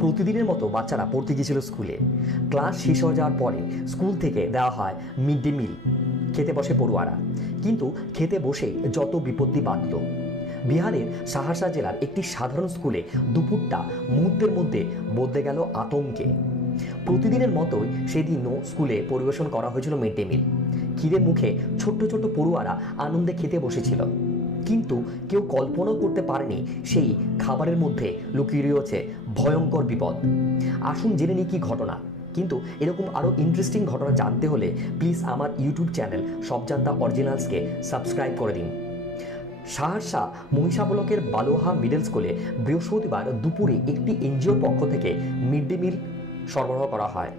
প্রতিদিনের মতো বাচ্চারা পড়তে গিয়েছিল স্কুলে। ক্লাস শেষ হয়ে যাওয়ার পরে স্কুল থেকে দেওয়া হয় মিড ডে মিল। খেতে বসে পড়ুয়ারা, কিন্তু খেতে বসে যত বিপত্তি বাঁধল। বিহারের সাহারসা জেলার একটি সাধারণ স্কুলে দুপুরটা মুহূর্তের মধ্যে বদলে গেল আতঙ্কে। প্রতিদিনের মতোই সেদিনও স্কুলে পরিবেশন করা হয়েছিল মিড ডে মিল। খিদে মুখে ছোট্ট ছোট্ট পড়ুয়ারা আনন্দে খেতে বসেছিল, কিন্তু কেউ কল্পনাও করতে পারেনি সেই খাবারের মধ্যে লুকিয়ে রয়েছে ভয়ঙ্কর বিপদ। আসুন জেনে নিই কি ঘটনা। কিন্তু এরকম আরও ইন্টারেস্টিং ঘটনা জানতে হলে প্লিজ আমার ইউটিউব চ্যানেল সবজান্তা অরিজিনালসকে সাবস্ক্রাইব করে দিন। সাহারসা মহিষা ব্লকের বালোহা মিডল স্কুলে বৃহস্পতিবার দুপুরে একটি এনজিওর পক্ষ থেকে মিড ডে মিল সরবরাহ করা হয়।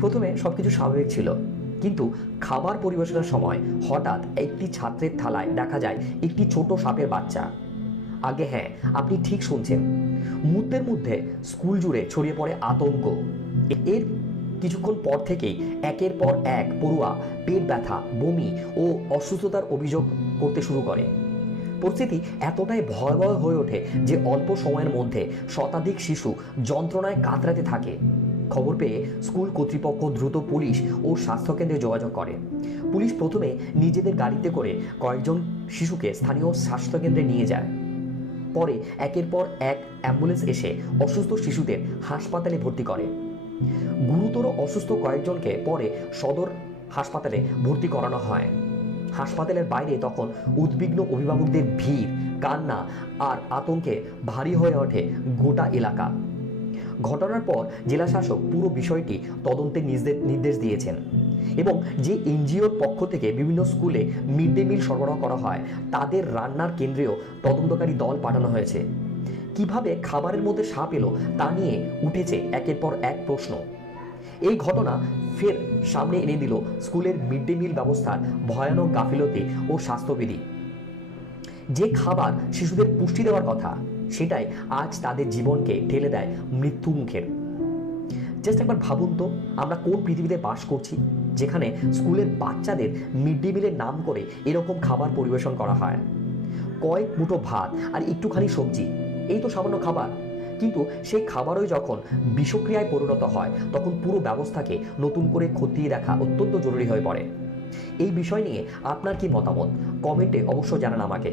প্রথমে সবকিছু স্বাভাবিক ছিল, কিন্তু খাবার পরিবেশনের সময় হঠাৎ একটি ছাত্রের থালায় দেখা যায় একটি ছোট সাপের বাচ্চা। আগে হ্যাঁ, আপনি ঠিক শুনছেন। মুহূর্তের মধ্যে স্কুল জুড়ে ছড়িয়ে পড়ে আতঙ্ক। এর কিছুক্ষণ পর থেকেই একের পর এক পড়ুয়া পেট ব্যথা, বমি ও অসুস্থতার অভিযোগ করতে শুরু করে। পরিস্থিতি এতটাই ভয়াবহ হয়ে ওঠে যে অল্প সময়ের মধ্যে শতাধিক শিশু যন্ত্রণায় কাতরাতে থাকে। খবর পেয়ে স্কুল কর্তৃপক্ষ দ্রুত পুলিশ ও স্বাস্থ্যকেন্দ্রে যোগাযোগ করে। পুলিশ প্রথমে নিজেদের গাড়িতে করে কয়েকজন শিশুকে স্থানীয় স্বাস্থ্যকেন্দ্রে নিয়ে যায়। পরে একের পর এক অ্যাম্বুলেন্স এসে অসুস্থ শিশুদের হাসপাতালে ভর্তি করে। গুরুতর অসুস্থ কয়েকজনকে পরে সদর হাসপাতালে ভর্তি করানো হয়। হাসপাতালের বাইরে তখন উদ্বিগ্ন অভিভাবকদের ভিড়, কান্না আর আতঙ্কে ভারী হয়ে ওঠে গোটা এলাকা। ঘটনার পর জেলাশাসক পুরো বিষয়টি তদন্তের নির্দেশ দিয়েছেন এবং যে এনজিওর পক্ষ থেকে বিভিন্ন স্কুলে মিড ডে মিল সরবরাহ করা হয় তাদের রান্নার কেন্দ্রেও তদন্তকারী দল পাঠানো হয়েছে। কিভাবে খাবারের মধ্যে সাপ এলো তা নিয়ে উঠেছে একের পর এক প্রশ্ন। এই ঘটনা ফের সামনে এনে দিল স্কুলের মিড ডে মিল ব্যবস্থার ভয়ানক গাফিলতি ও স্বাস্থ্যবিধি। যে খাবার শিশুদের পুষ্টি দেওয়ার কথা, সেটাই আজ তাদের জীবনকে ঠেলে দেয় মৃত্যু মুখের। জাস্ট একবার ভাবুন তো, আমরা কোন পৃথিবীতে বাস করছি যেখানে স্কুলের বাচ্চাদের মিড ডে মিলের নাম করে এরকম খাবার পরিবেশন করা হয়। কয়েক মুঠো ভাত আর একটুখানি সবজি, এই তো সামান্য খাবার, কিন্তু সেই খাবারই যখন বিষক্রিয়ায় পরিণত হয় তখন পুরো ব্যবস্থাকে নতুন করে খতিয়ে দেখা অত্যন্ত জরুরি হয়ে পড়ে। এই বিষয় নিয়ে আপনার কি মতামত কমেন্টে অবশ্যই জানান আমাকে।